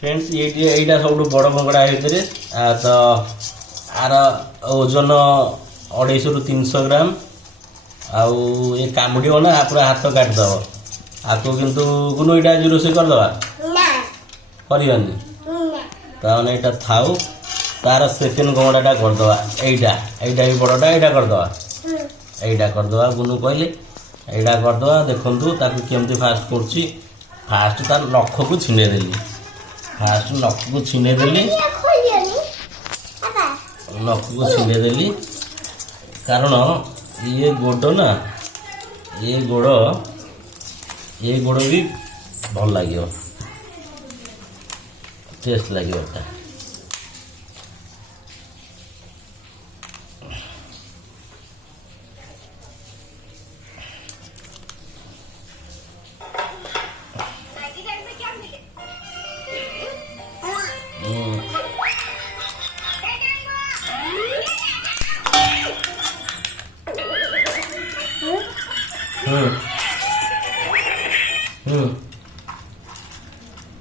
Friends ये सब बड़ कंकड़ा भितर तो आर ओजन 250 ରୁ 300 ग्राम आउ ये कामुड़ो ना पूरा हाथ काटिदेव आपको किंतु गुनु यहाँ आज रोषे करदे करनी ताने यहाँ थाऊ तार सेकेंड कंकड़ा करदे यहाँ भी बड़टा यहाँ करदे यहाँ करदे गुनु कहले यहाँ करदे देखु ताकू केमती फास्ट कर फास्ट तार नख को छिंडेदेली फास्ट नख को छिंडेदेली नख को छिंडेदेली कारण ये गोड़ ना ये गोड़ भी भल लगे टेस्ट लगे Hmm.